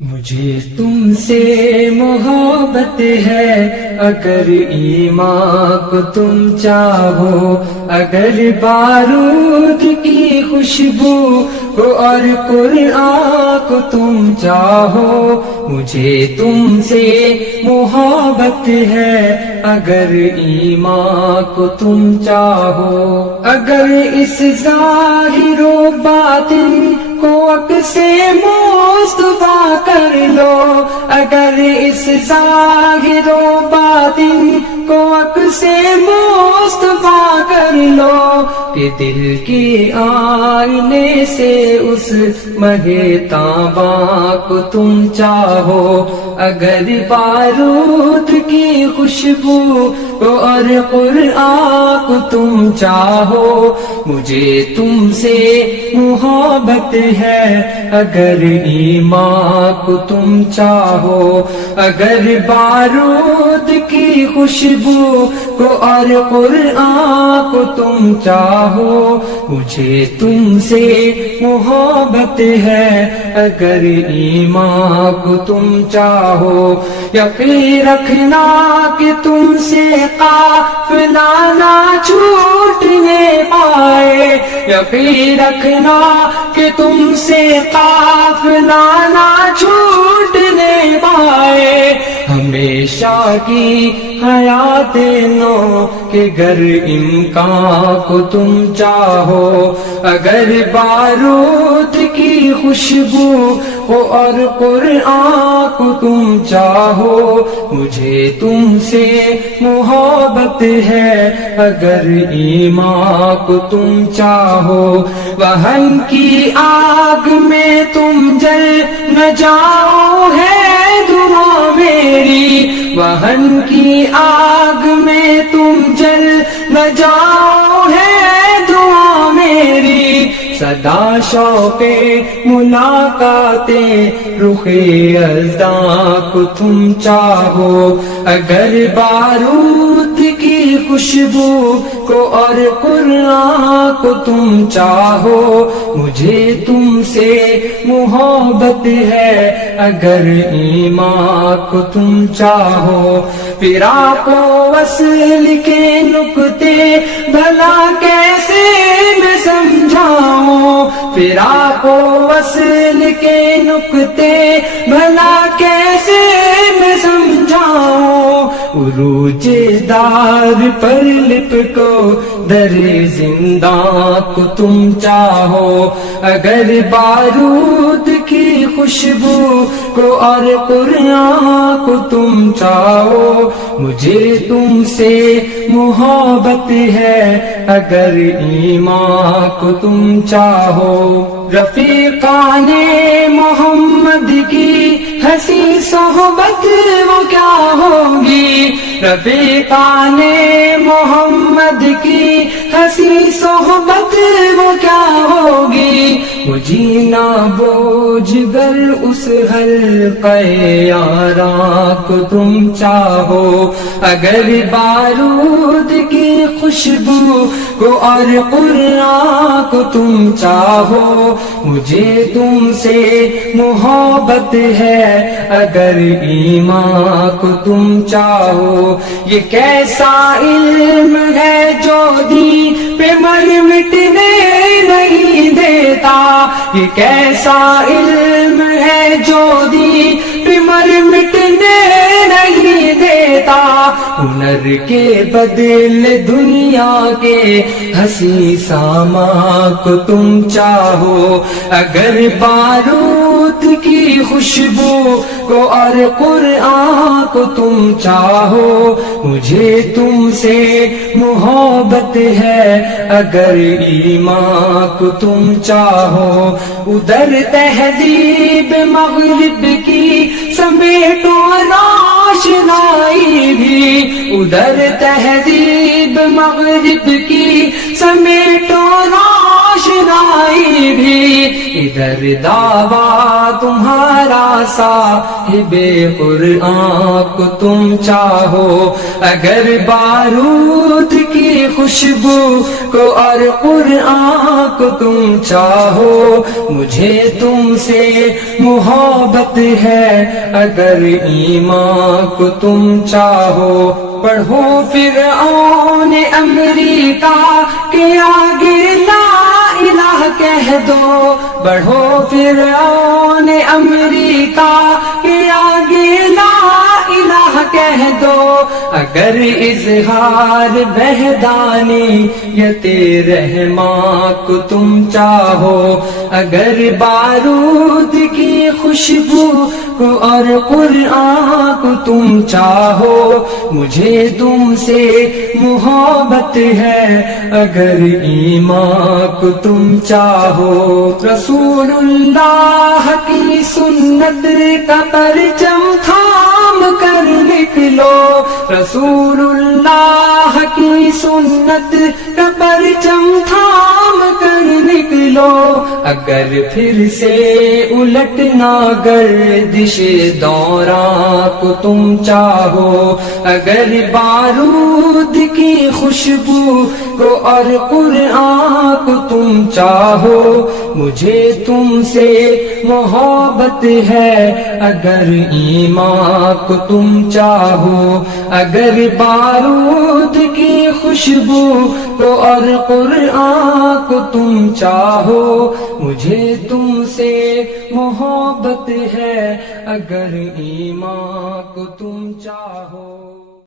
مجھے تم سے محبت ہے، اگر ایمان کو تم چاہو، اگر بارود کی خوشبو کو اور قرآن کو تم چاہو. مجھے تم سے محبت ہے، اگر ایمان کو تم چاہو. اگر اس ظاہر و باطن کو عکس مصطفیٰ کر لو، اگر اس ظاہر و باطن کو عکس مصطفیٰ کر لو، کہ دل کے آئینے سے اس مہے تاباں کو تم چاہو. اگر بارود کی خوشبو کو اور قرآن کو تم چاہو. مجھے تم سے محبت ہے، اگر ایمان کو تم چاہو. اگر بارود کی خوشبو کو اور قرآن کو تم چاہو. مجھے تم سے محبت ہے، اگر ایمان کو تم چاہو. یقین رکھنا کہ تم سے قافلہ نہ چھوٹنے پائے، یقین رکھنا کہ تم سے قافلہ نہ چھوٹنے پائے. ہمیشہ کی حیات نو کہ گر امکان کو تم چاہو. اگر بارود کی خوشبو کو اور قرآن کو تم چاہو. مجھے تم سے محبت ہے، اگر ایمان کو تم چاہو. وہن کی آگ میں تم جل نہ جاؤ ہے دعا میری، وہن کی آگ میں تم جل نہ جاؤ ہے دعا میری. صدا شوق ملاقات رخ یزداں کو تم چاہو. اگر بارود کی خوشبو کو اور قرآن کو تم چاہو. مجھے تم سے محبت ہے، اگر ایمان کو تم چاہو. فراق و وصل کے نکتے بھلا کیسے میں سمجھاؤں، فراق و وصل کے نکتے بھلا کیسے میں سمجھاؤں. عروج دار پر لپکو در زنداں کو تم چاہو. اگر بارود کی خوشبو کو اور قرآن کو تم چاہو. مجھے تم سے محبت ہے، اگر ایمان کو تم چاہو. رفیقان محمد کی ہنسی صحبت وہ کیا ہوگی، رفیقان محمد کی ہنسی صحبت وہ کیا ہوگی. وہ جینا بوجھ گر اس حلقہ یاراں کو تم چاہو. اگر بارود کی خوشبو کو اور قرآن کو تم چاہو. مجھے تم سے محبت ہے، اگر ایمان کو تم چاہو. یہ کیسا علم ہے جو دین پہ مر مٹنے نہیں دیتا، یہ کیسا علم ہے جو دین پہ مر مٹنے نہیں دیتا. ہنر کے بدلے دنیا کے ہنسی سامان کو تم چاہو. اگر بارود کی خوشبو کو اور قرآن کو تم چاہو. مجھے تم سے محبت ہے، اگر ایمان کو تم چاہو. ادھر تہذیب مغرب کی سمیٹو روشنائی بھی، ادھر تہذیب مغرب کی سمیٹو روشنائی روشنائی بھی، ادھر دعویٰ تمہارا صاحب قرآن کو تم چاہو، اگر بارود کی خوشبو کو اور قرآن کو تم چاہو، مجھے تم سے محبت ہے، اگر ایمان کو تم چاہو، پڑھو فرعون امریکہ کے آگے لا الہ کہہ دو، بڑھو فرعون امریکہ کے آگے لا الہ کہہ دو، اگر اظہار وحدانیت رحمان کو تم چاہو، اگر بارود کی خوشبو کو اور قرآن کو تم چاہو، مجھے تم سے محبت ہے، اگر ایمان کو تم چاہو، رسول اللہ کی سنت کا پرچم تھام کر نکلو، رسول اللہ کی سنت کا پرچم تھام کر نکلو، اگر پھر سے الٹنا گردش دوران کو تم چاہو، اگر بارود کی خوشبو کو اور قرآن کو تم چاہو، مجھے تم سے محبت ہے، اگر ایمان کو تم چاہو، اگر بارود کی خوشبو کو اور قرآن کو تم چاہو، مجھے تم سے محبت ہے، اگر ایمان کو تم چاہو۔